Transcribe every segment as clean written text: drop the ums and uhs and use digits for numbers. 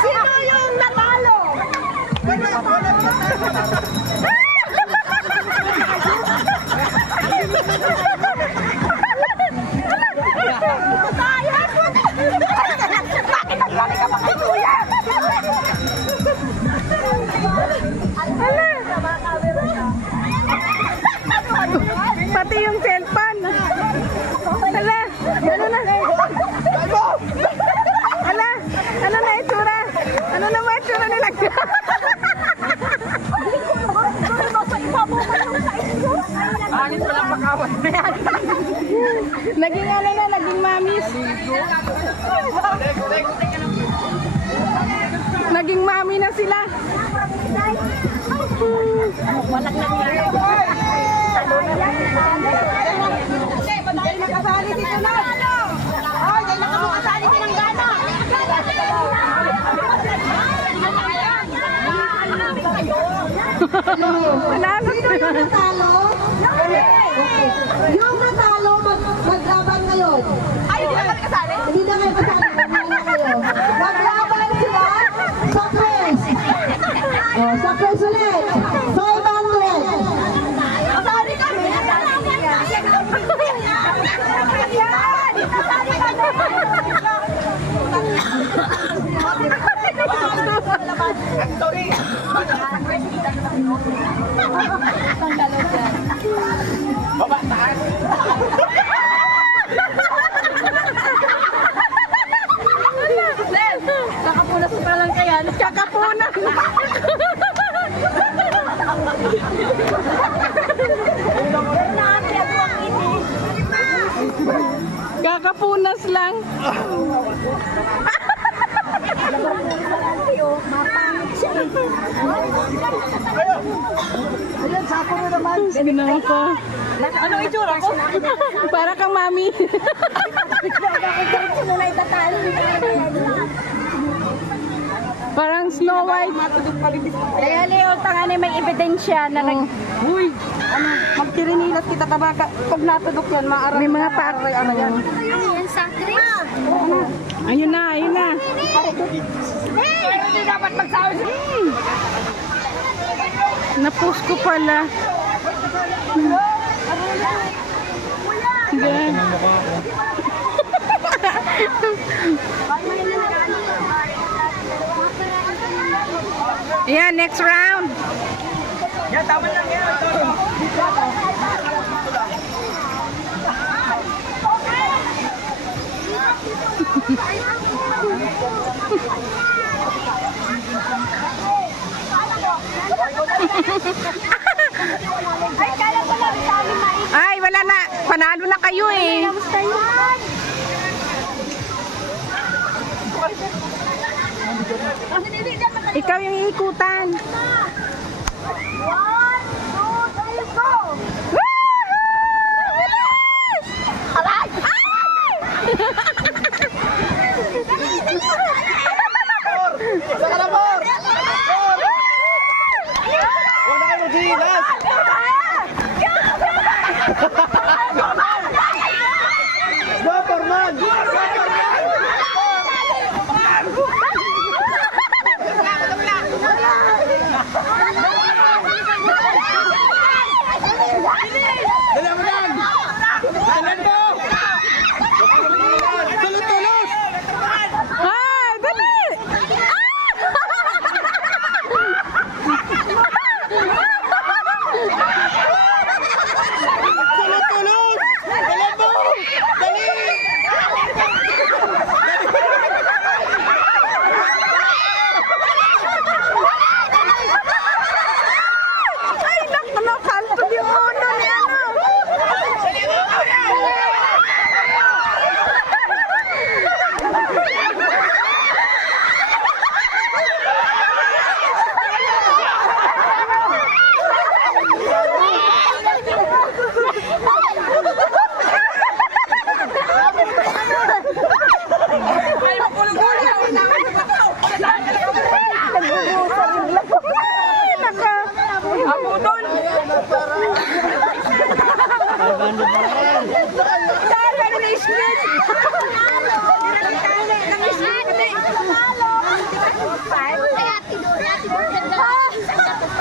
Sino yung natalo? Bakit naglali ka pa kay Kuya? Pati yung cellphone. Hala, ano na? Hala, ano na itsura? Ano na ba itsura nila? Anin pa lang pagkawan na yan. Naging ano na, naging mamis. Naging mami na sila. Walang nangyari. Kasi, madali nakasali dito na. Ay, dahil nakamukasali din ng gana. Manalo Sino yung natalo? Yung natalo, maglaban ngayon. Ay, hindi naman kasali. Hindi na kayo kasali. Wala kayo. Maglaban sila sa press. Oh, sa press ulit. 500. Kasali kami. Baba, taas. Kakapunas pa lang kaya. Kakapunas. Kakapunas lang. Ginawa ko. Ano itsura ko? Para kang mami. Parang Snow White. Kaya Leo, tangani may ebidensya na nag... Uy! Ano, magtirinilas kita kabaka. Pag natudok yan, maarap. May mga pa. Ano yan? Ayun na, ayun na. Hindi dapat magsawi. Napost ko pala. Yan. Yan, next round. Yan, tama lang yan. Ay, wala na. Panalo na kayo eh. Ikaw yung iikutan. 1, 2, 3, go! Aray! Saka na po! Wala kayo gilas! Go, Forman! Dali mo lang! Dalan po! Tulot-tulos! Ah, dali! Sino Dami na isbit.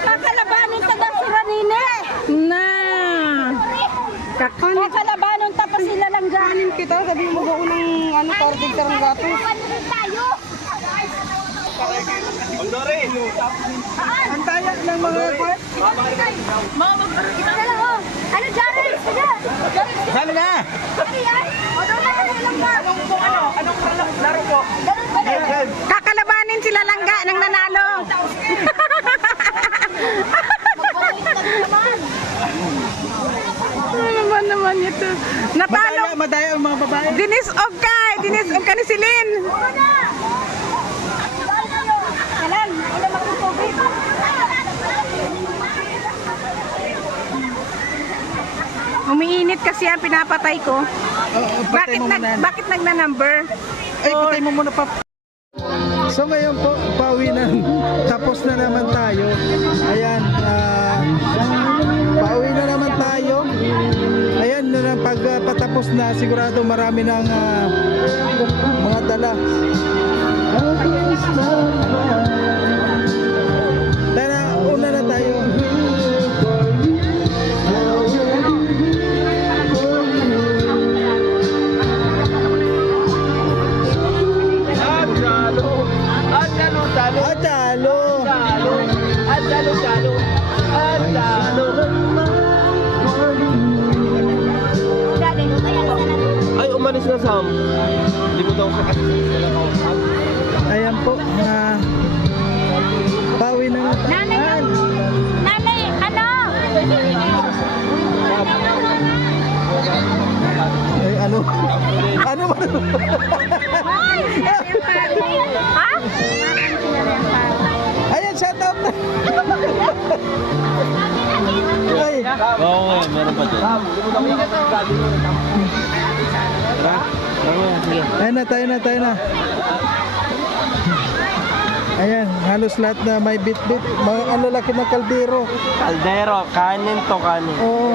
Kakalabanin taga sila nine. Na. Kakon. Kakalabanin tapos sila lang dyan. Kita, sabi mo ba unang ano, parting tarang gato. Ang taya ng mga kwet. Ano, Jared? Saan na? Anong laro po? Kakalabanin sila langga ng nanalo. Ano naman ito? Natalo. Madaya ang mga babae. Dinis Ogkay. Dinis Ogkay ni Silin. Alam, wala magtutubig. Umiinit kasi ang pinapatay ko. Patay mo muna. Bakit nagna-number? Ay, patay mo muna pa. So ngayon po, pauwi na. Tapos na naman tayo. Ayan, pauwi na naman tayo. Ayan, pagpatapos na, sigurado marami ng mga dala. Tara, una na tayo. Ay, umalis na Sam. Hindi mo daw sa kasi Ayan po, pauwi na naman tayo. Nanay, ano? Ay, ano? Ano ba? Ha? Ayan, shout out na. Ay, Oo, meron pa dyan. Tara, sige. ayun na, tayo na. Ayan, halos lahat na may bit-bit. Mga ano laki ng kaldero. Kaldero, kanin to, kanin. Oo.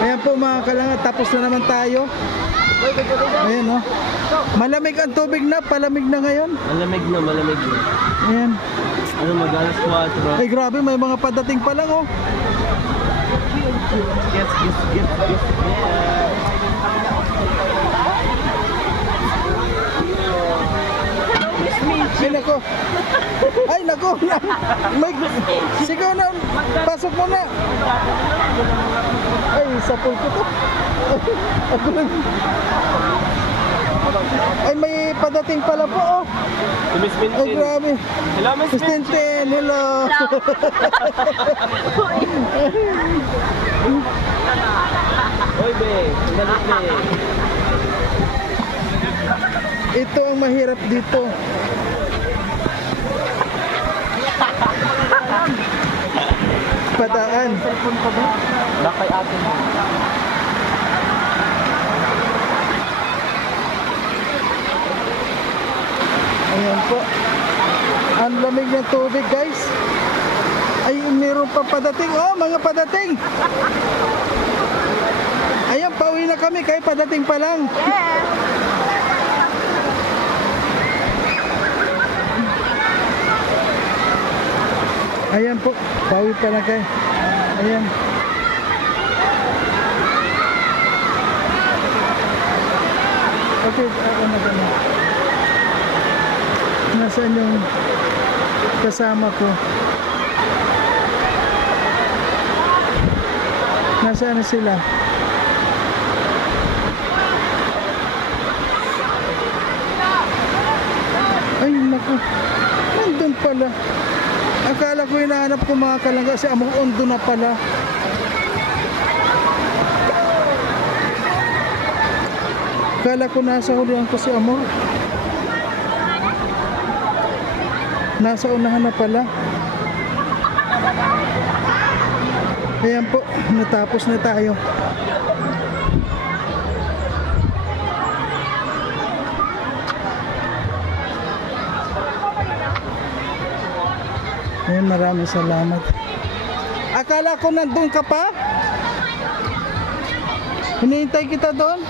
Ayan po mga kalanga, tapos na naman tayo. Ayan oh. Malamig ang tubig na, palamig na ngayon. Malamig na, malamig na. Ayan. Ano, mag-alas 4. Ay grabe, may mga padating pa lang oh. Yes. Ay nako. Ay nako. May sigaw na. Pasok mo na. Ay sapol ko to. Ay may padating pala po oh. Si Miss Ay Mintin. grabe. Hello, Miss Miss Tintin, hello. Oy, be. Galit, be. Ito ang mahirap dito. Padaan. Lakay atin. Ayan po. Ang lamig ng tubig guys. Ay meron pa padating. Oh mga padating. Ayan pauwi na kami kahit padating pa lang. Ayan po. Pauwi pa na kayo. Ayan. Okay, ako na ba na? Nasaan yung kasama ko? Nasaan na sila? Ay naku, nandun pala. Akala ko hinahanap ko mga kalangga si Amor Ondo na pala. Akala ko nasa hulihan ko si Amor. Nasa unahan na pala. Ayan po, natapos na tayo. Ayan, maraming salamat. Akala ko nandun ka pa? Hinihintay kita doon.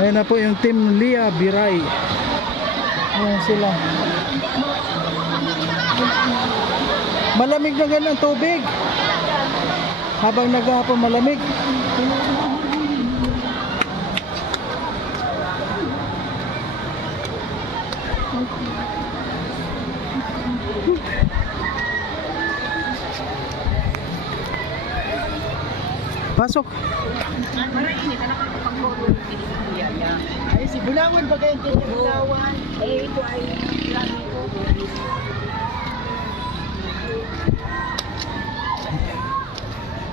Ayan na po yung Team Lia Biray. Ayan sila. Malamig na ganun ang tubig. Habang naghahapon malamig. Pasok. Ay, si Bulangon ba kayo? Bulangon. Eh, ito ay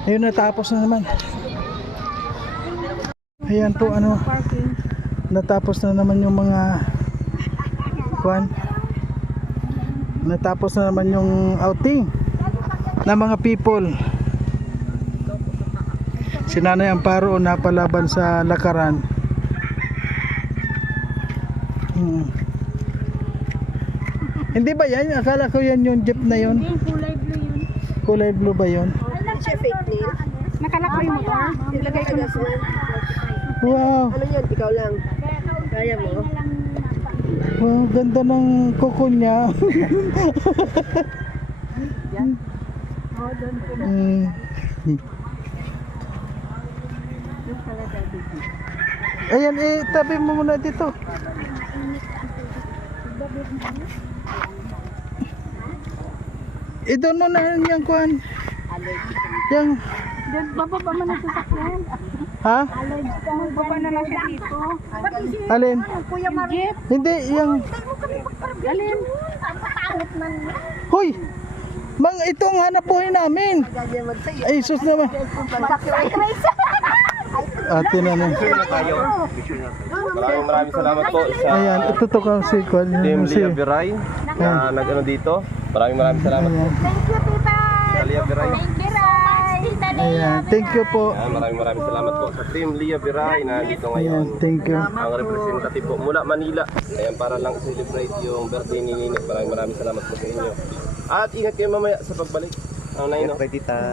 Ayun, natapos na naman. Ayan po, ano, natapos na naman yung mga kwan. Natapos na naman yung outing ng mga people. Si Nanay Amparo napalaban sa lakaran. Hindi ba yan? Akala ko yan yung jeep na yun. Kulay blue yun. Kulay blue ba yun? siya fake nail. Nakalak ko yung motor. Nilagay ko na siya. Wow, Ano yun? Ikaw lang. Kaya mo? wow, ganda ng kuko niya. Mm. Ayan, tabi mo muna dito. Doon mo na yung kuhan. Yung, Bababa man ang sasakyan. ha? Bababa na lang siya dito. Alin? Kuya Jeep. Hindi, yung, Alin? huy! Mang, itong hanap buhay namin. Ay, sus naman. Ate na na. Maraming salamat po sa Ayan, ito to si Kwan. Team Si, Lia Biray na nag-ano dito. Maraming salamat po sa Lia Biray. ayan, thank you po. Maraming salamat po sa Team Lia Biray na dito Ayan, ngayon. thank you. Ang representative po mula Manila. Ayan, para lang celebrate yung birthday ni Ninit. Maraming salamat po sa inyo. At ingat kayo mamaya sa pagbalik. Ang naino.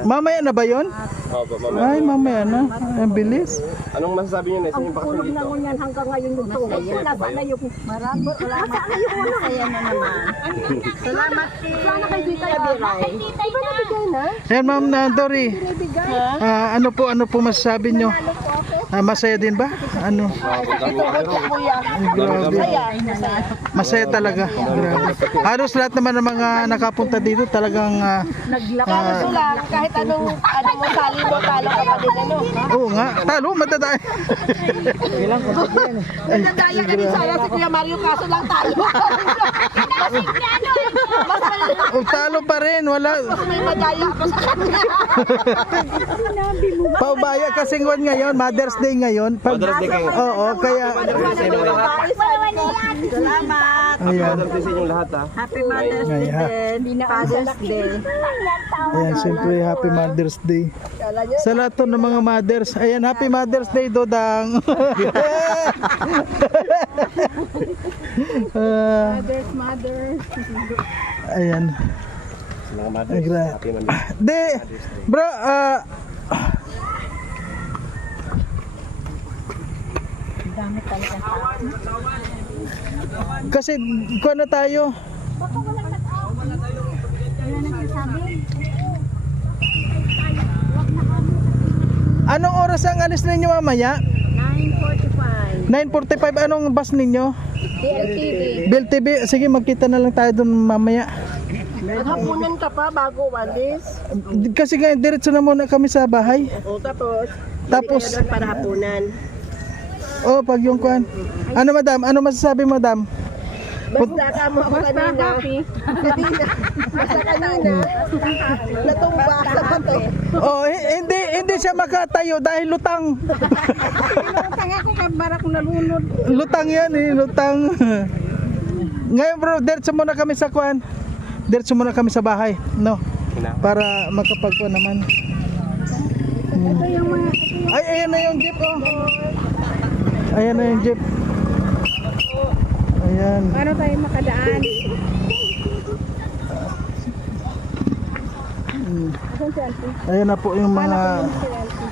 Mamaya na ba yun? Opo, mamaya. Ay, mamaya na. Ang bilis. Anong masasabi niyo na sa inyong bakasyon dito? Yan hanggang ngayon yung tunay. Wala ba na yung marami? Wala na yung masaya na naman. Salamat. Sana kay Dita Biray. Iba na bigay na? Ayan, Ma'am Dory. Ano po masasabi nyo? Masaya din ba? Ano? Grabe. Masaya talaga. Grabe. Halos lahat naman ng mga nakapunta dito talagang Kaso lang, kahit anong mo sali mo, talo ka pa din ano. oo nga, talo, matatayo. Nadaya ka din sana si Kuya Mario, kaso lang talo. Talo pa rin, wala. May madaya ako sa kanya. Paubaya kasi ngayon, Mother's Day ngayon. Mother's Day kayo. Oo, kaya Salamat. ayan. Mother's Day sa inyong lahat ha. Happy Mother's Day Ayan. din. Father's Day. Ayan, siyempre Happy Mother's Day. Sa lahat to ng mga mothers. Ayan, Happy Mother's Day, Dodang. Mother. Ayan. Mga mothers, happy man. De, bro, kasi kuha na tayo. Anong oras ang alis ninyo mamaya? 9:45. 9:45. Anong bus ninyo? DLTV. Bill TV. Sige, magkita na lang tayo doon mamaya. Naghapunan ka pa bago walis. Kasi ngayon, diretso na muna kami sa bahay. O tapos, Tapos, para hapunan. oh, pag yung kuhan. Ano, madam? Ano masasabi, madam? Basta ka mo ako kanina. Basta kanina. Natumba sa bato. Oh, hindi siya makatayo dahil lutang. Lutang ako kabara kung nalunod. Lutang yan lutang. Ngayon bro, diretso muna kami sa kuhan. Diretso muna kami sa bahay, no? Para makapagkuhan naman. Ay, ayan na yung jeep, oh. Ayan na yung jeep. Ayan. Paano tayo makadaan? Asan si Auntie? Ayan na po yung mga... Si Auntie.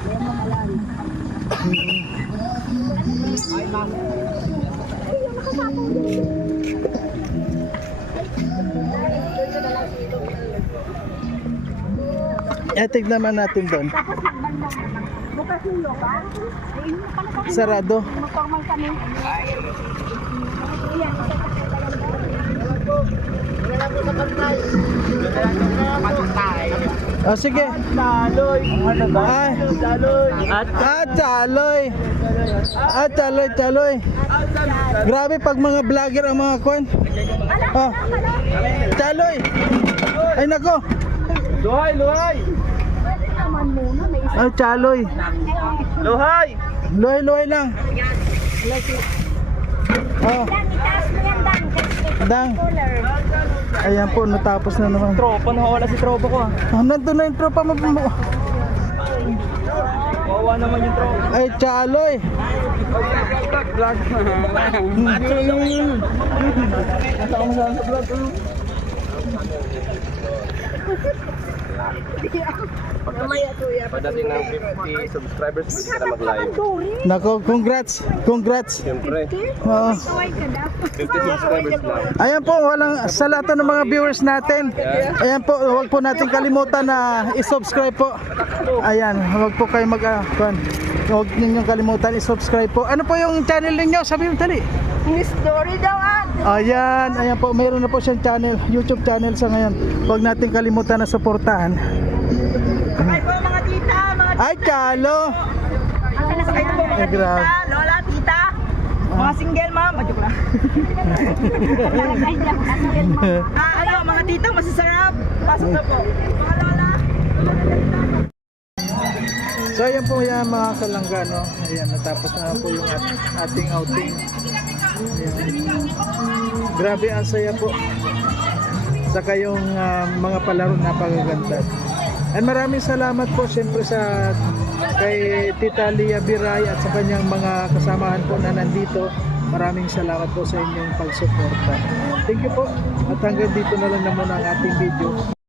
Tignan naman natin doon. Bukas yung yoga. Sarado. Magformal kami. Oh, sige. Ay. Chaloy. Grabe pag mga vlogger ang mga kwan. Ah. Chaloy. Ay nako. Luhay! Ay chaloy. Luhay! Luhay lang. Oh. Dang. Ayan po, natapos na naman. Tropa, nakawala si tropa ko ah. Ah, nandun na yung tropa mo. Kawawa naman yung tropa. Ay, chaloy. Vlog. Pagdating ng 50 subscribers, hindi ka na mag-live. Nako, congrats. Siyempre, Oo. 50 subscribers lang. Ayan po, sa lahat ng mga viewers natin. Ayan po, huwag po natin kalimutan na i-subscribe po. Ayan, huwag po kayo huwag ninyong kalimutan i-subscribe po. Ano po yung channel ninyo? Sabi mo, dali. Miss Dory daw Ayan po, mayroon na po siyang channel, YouTube channel sa ngayon. Huwag natin kalimutan na suportahan. Ay po mga tita, mga Ay, chalo! Ay po mga Ay, grabe. tita, lola, tita. Mga single ma'am. Joke lang. Mga tita, masasarap. Pasok na po. Mga lola. So ayan po yan mga kalanggano. Ayan, natapos na po yung ating outing. Ayan. Grabe ang saya po. Saka yung mga palaro napakaganda. And maraming salamat po siyempre kay Tita Lia Biray at sa kanyang mga kasamahan po na nandito. Maraming salamat po sa inyong pagsuporta. Thank you po. At hanggang dito na lang na muna ang ating video.